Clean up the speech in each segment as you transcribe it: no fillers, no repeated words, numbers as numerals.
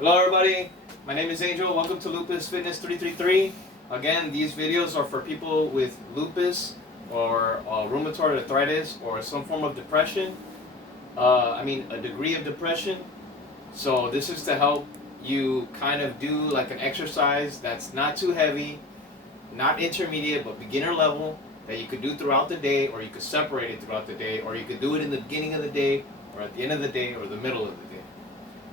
Hello everybody, my name is Angel. Welcome to Lupus Fitness 333. Again, these videos are for people with lupus or rheumatoid arthritis or some form of depression. A degree of depression. So this is to help you kind of do like an exercise that's not too heavy, not intermediate, but beginner level that you could do throughout the day, or you could separate it throughout the day, or you could do it in the beginning of the day, or at the end of the day, or the middle of the day.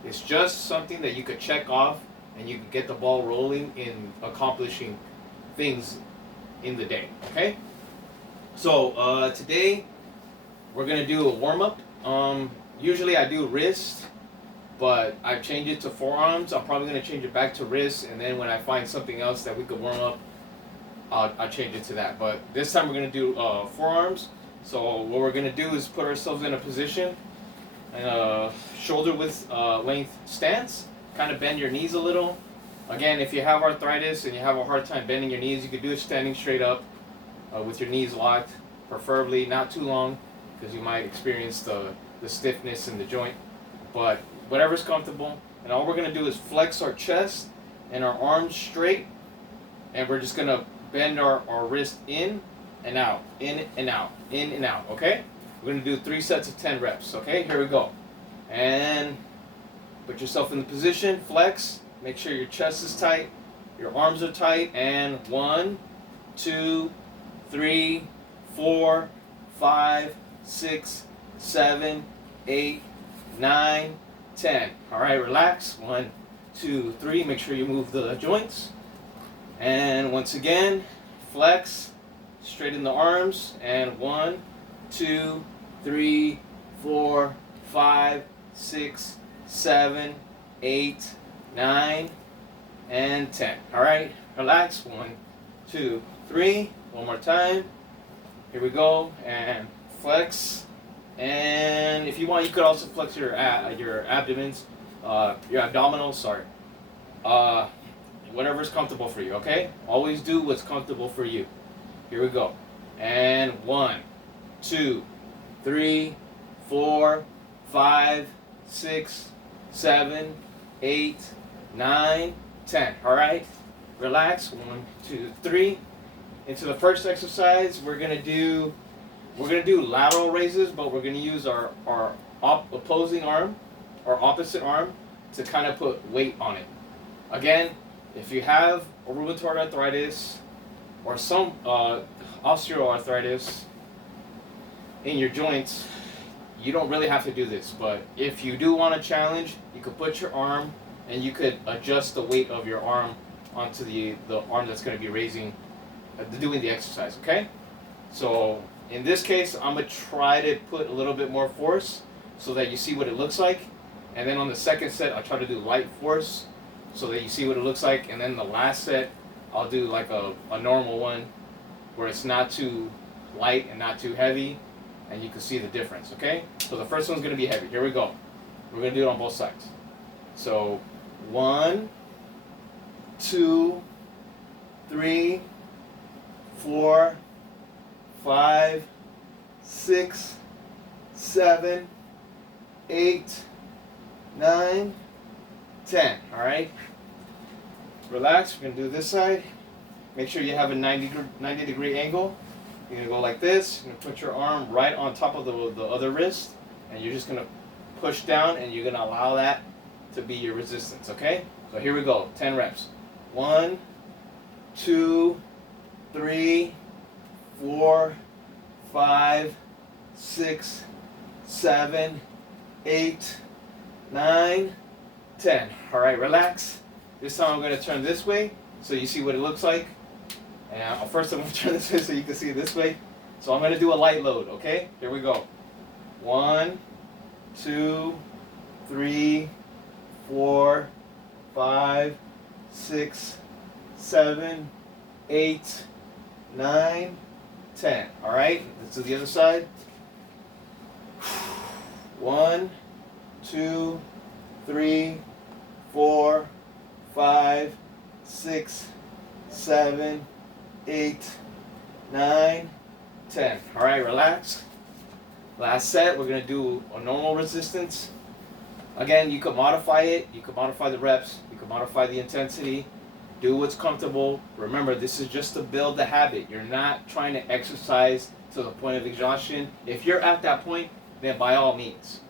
It's just something that you could check off and you could get the ball rolling in accomplishing things in the day, okay? So today we're gonna do a warm-up. Usually I do wrist, but I've changed it to forearms. I'm probably gonna change it back to wrist, and then when I find something else that we could warm up, I'll change it to that. But this time we're gonna do forearms. So what we're gonna do is put ourselves in a position, shoulder width length stance. Kind of bend your knees a little. Again, if you have arthritis and you have a hard time bending your knees, you could do it standing straight up with your knees locked, preferably not too long, because you might experience the stiffness in the joint. But whatever's comfortable. And all we're going to do is flex our chest and our arms straight, and we're just going to bend our wrist in and out, in and out, in and out, okay? We're going to do 3 sets of 10 reps, okay? Here we go. And put yourself in the position, flex, make sure your chest is tight, your arms are tight, and 1, 2, 3, 4, 5, 6, 7, 8, 9, 10. All right, relax. 1, 2, 3. Make sure you move the joints. And once again, flex, straighten the arms, and 1, 2, 3, 4, 5, 6, 7, 8, 9, and 10. All right, relax. 1, 2, 3. One more time. Here we go. And flex. And if you want, you could also flex your abdomens, your abdominals. Sorry. Whatever's comfortable for you. Okay. Always do what's comfortable for you. Here we go. And 1, 2, 3, 4, 5, 6, 7, 8, 9, 10. All right. Relax. 1, 2, 3. Into the first exercise, we're gonna do lateral raises, but we're gonna use our opposing arm, our opposite arm, to kind of put weight on it. Again, if you have a rheumatoid arthritis or some osteoarthritis in your joints, you don't really have to do this. But if you do want a challenge, you could put your arm and you could adjust the weight of your arm onto the arm that's going to be raising, doing the exercise, okay? So in this case, I'm going to try to put a little bit more force so that you see what it looks like. And then on the second set, I'll try to do light force so that you see what it looks like. And then the last set, I'll do like a normal one where it's not too light and not too heavy, and you can see the difference, okay? So the first one's going to be heavy. Here we go. We're going to do it on both sides. So 1, 2, 3, 4, 5, 6, 7, 8, 9, 10. All right. Relax. We're gonna do this side. Make sure you have a 90 degree angle. You're gonna go like this. You're gonna put your arm right on top of the other wrist, and you're just gonna push down, and you're gonna allow that to be your resistance. Okay. So here we go. 10 reps. 1, 2, 3, 4, 5, 6, 7, 8, 9, 10. All right, relax. This time I'm going to turn this way so you see what it looks like. And first I'm going to turn this way so you can see it this way. So I'm going to do a light load, okay? Here we go. 1, 2, 3, 4, 5, 6, 7, 8, 9, 10. All right, this is the other side. 1, 2, 3, 4, 5, 6, 7, 8, 9, 10. All right, relax. Last set, we're going to do a normal resistance. Again, you can modify it. You can modify the reps. You can modify the intensity. Do what's comfortable. Remember, this is just to build the habit. You're not trying to exercise to the point of exhaustion. If you're at that point, then by all means.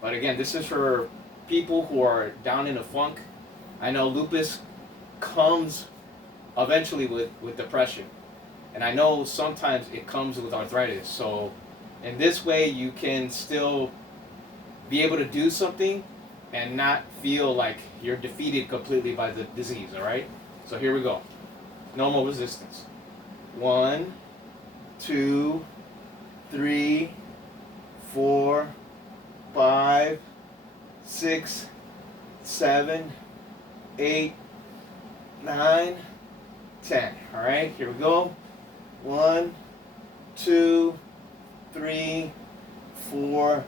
But again, this is for people who are down in a funk. I know lupus comes eventually with depression. And I know sometimes it comes with arthritis. So in this way, you can still be able to do something and not feel like you're defeated completely by the disease, all right? So here we go. Normal resistance. 1, 2, 3, 4, 5, 6, 7, 8, 9, 10. All right, here we go. 1, 2, 3, 4,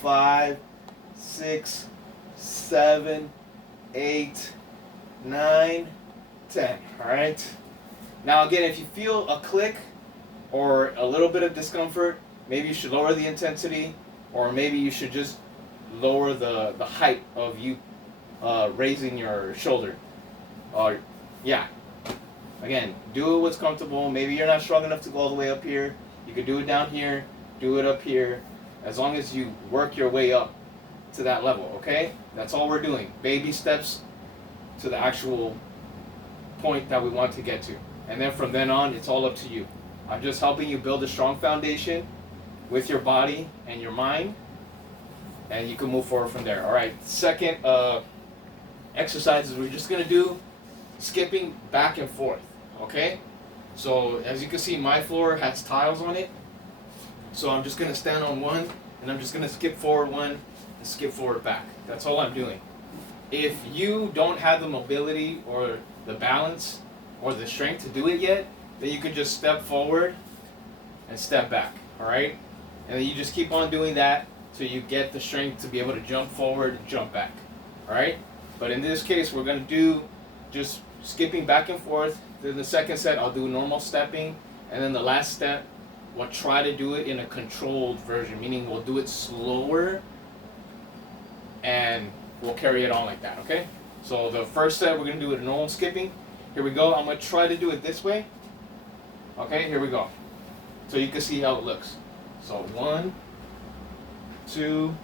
5, 6, 7, 8, 9, 10. All right. Now again, if you feel a click or a little bit of discomfort, maybe you should lower the intensity, or maybe you should just lower the height of you raising your shoulder. Yeah. Again, do what's comfortable. Maybe you're not strong enough to go all the way up here. You could do it down here, do it up here, as long as you work your way up to that level, okay? That's all we're doing. Baby steps to the actual point that we want to get to. And then from then on, it's all up to you. I'm just helping you build a strong foundation with your body and your mind, and you can move forward from there. All right, second exercise is we're just gonna do skipping back and forth, okay? So as you can see, my floor has tiles on it. So I'm just gonna stand on one, and I'm just gonna skip forward one and skip forward back. That's all I'm doing. If you don't have the mobility or the balance or the strength to do it yet, then you could just step forward and step back, all right? And then you just keep on doing that till you get the strength to be able to jump forward and jump back, all right? But in this case, we're gonna do just skipping back and forth. Then the second set, I'll do normal stepping. And then the last step, we'll try to do it in a controlled version, meaning we'll do it slower and we'll carry it on like that, okay? So the first set, we're gonna do it normal skipping. Here we go. I'm gonna try to do it this way. Okay, here we go. So you can see how it looks. So 1, 2,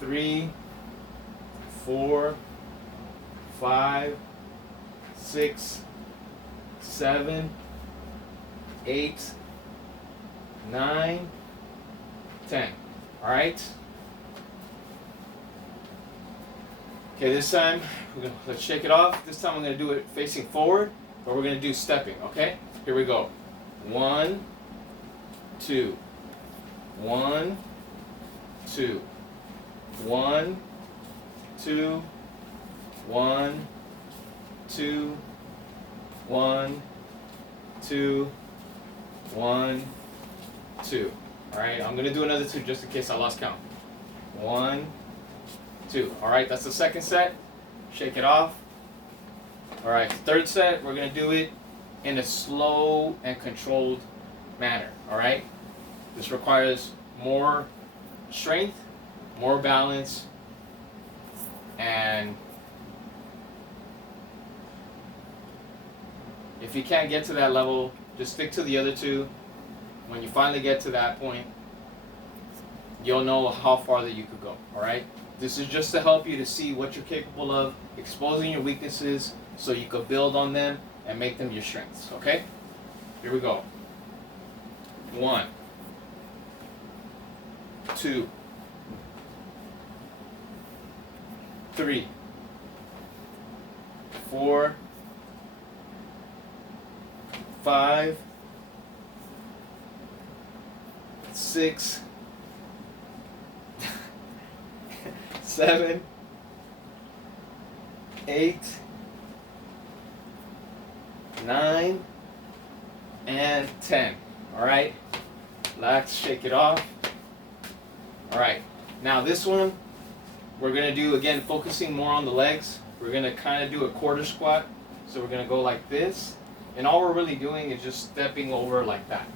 3, 4, 5, 6, 7, 8, 9, 10. All right. Okay, this time let's shake it off. This time I'm going to do it facing forward, but we're going to do stepping. Okay. Here we go. 1, 2, 1, 2, 1, 2, 1, 2, 1, 2, 1, 2. All right, I'm gonna do another 2 just in case I lost count. 1, 2. All right, that's the second set. Shake it off. All right, third set, we're gonna do it in a slow and controlled manner. All right, this requires more strength, more balance, and if you can't get to that level, just stick to the other 2. When you finally get to that point, you'll know how far that you could go, all right? This is just to help you to see what you're capable of, exposing your weaknesses so you can build on them and make them your strengths, okay? Here we go. 1, 2, 3, 4, 5, 6, 7, 8, 9, and 10. All right, relax, shake it off. All right, now this one we're gonna do again, focusing more on the legs. We're gonna kind of do a quarter squat. So we're gonna go like this, and all we're really doing is just stepping over like that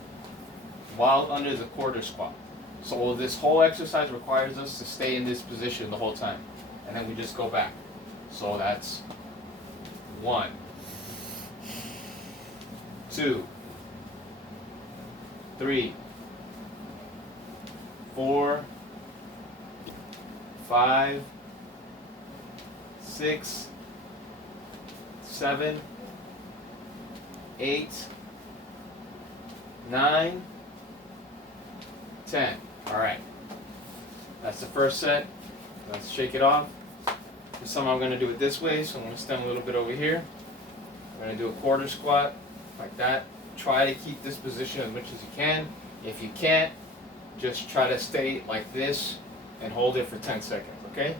while under the quarter squat. So this whole exercise requires us to stay in this position the whole time. And then we just go back. So that's 1, 2, 3, 4, 5, 6, 7, 8, 9, 10. All right. That's the first set. Let's shake it off. This time I'm going to do it this way, so I'm going to stand a little bit over here. I'm going to do a quarter squat like that. Try to keep this position as much as you can. If you can't, just try to stay like this and hold it for 10 seconds, okay?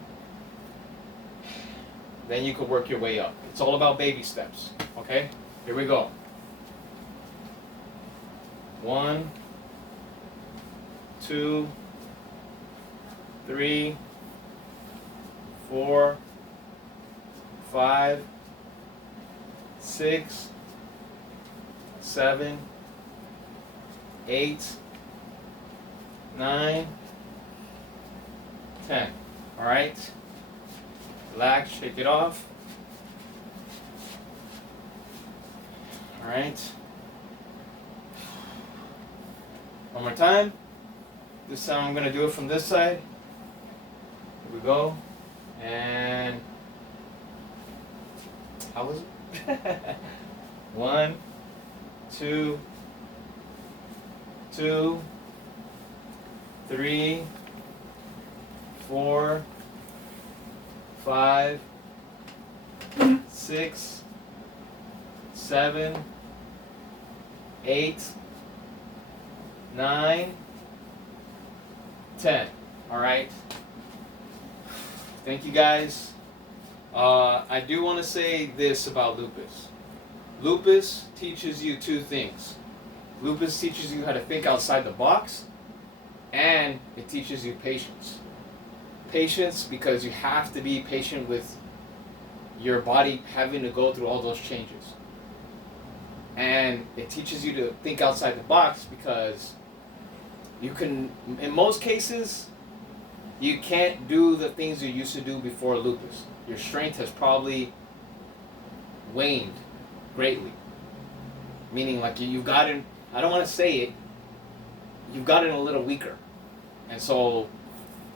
Then you can work your way up. It's all about baby steps, okay? Here we go. 1, 2, 3, 4, 5, 6, 7, 8, 9, 10. All right. Relax, shake it off. All right. One more time. This time I'm going to do it from this side. Here we go. And how was it? 1, 2, 2, 3, 4, 5, 6, 7, 8, 9, 10. All right. Thank you guys. I do want to say this about lupus. Lupus teaches you two things. Lupus teaches you how to think outside the box, and it teaches you patience. Patience because you have to be patient with your body having to go through all those changes. And it teaches you to think outside the box because you can, in most cases, you can't do the things you used to do before lupus. Your strength has probably waned greatly. Meaning like you've gotten, I don't want to say it, you've gotten a little weaker. And so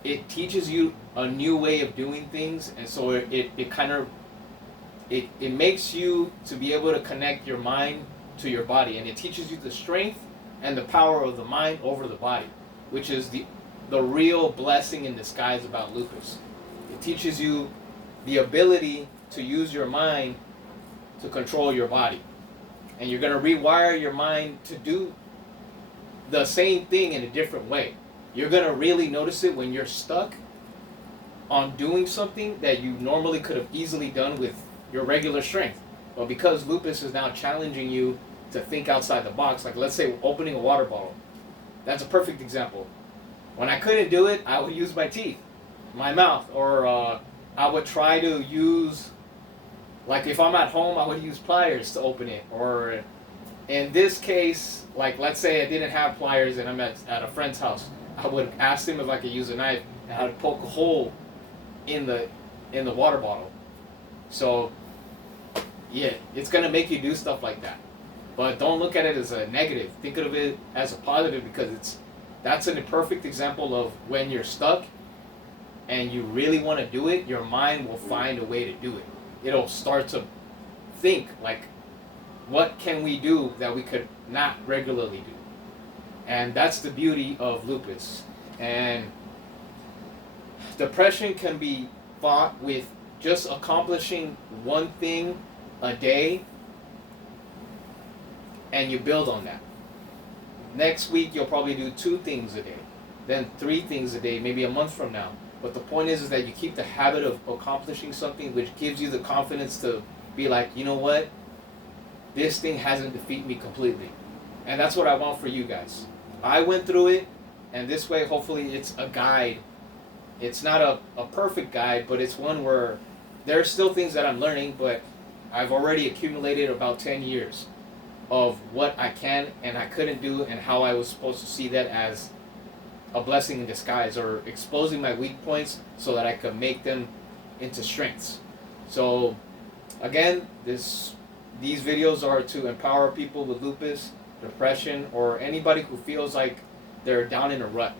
it teaches you a new way of doing things, and so it kind of, it makes you to be able to connect your mind to your body, and it teaches you the strength and the power of the mind over the body, which is the real blessing in disguise about lupus. It teaches you the ability to use your mind to control your body. And you're going to rewire your mind to do the same thing in a different way. You're going to really notice it when you're stuck on doing something that you normally could have easily done with your regular strength. But because lupus is now challenging you to think outside the box, like let's say opening a water bottle. That's a perfect example. When I couldn't do it, I would use my teeth, my mouth, or I would try to use, like if I'm at home, I would use pliers to open it. Or in this case, like let's say I didn't have pliers and I'm at a friend's house, I would ask them if I could use a knife, and I would poke a hole in the water bottle. So yeah, it's gonna make you do stuff like that. But don't look at it as a negative. Think of it as a positive, because that's a perfect example of when you're stuck and you really want to do it, your mind will find a way to do it. It'll start to think like, what can we do that we could not regularly do? And that's the beauty of lupus. And depression can be fought with just accomplishing one thing a day, and you build on that. Next week you'll probably do 2 things a day, then 3 things a day, maybe a month from now. But the point is that you keep the habit of accomplishing something, which gives you the confidence to be like, you know what, this thing hasn't defeated me completely. And that's what I want for you guys. I went through it, and this way hopefully it's a guide. It's not a perfect guide, but it's one where there are still things that I'm learning, but I've already accumulated about 10 years of what I can and I couldn't do, and how I was supposed to see that as a blessing in disguise, or exposing my weak points so that I could make them into strengths. So again, these videos are to empower people with lupus, depression, or anybody who feels like they're down in a rut.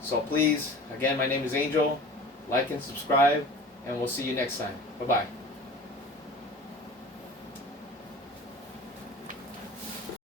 So please, again, my name is Angel. Like and subscribe, and we'll see you next time. Bye-bye.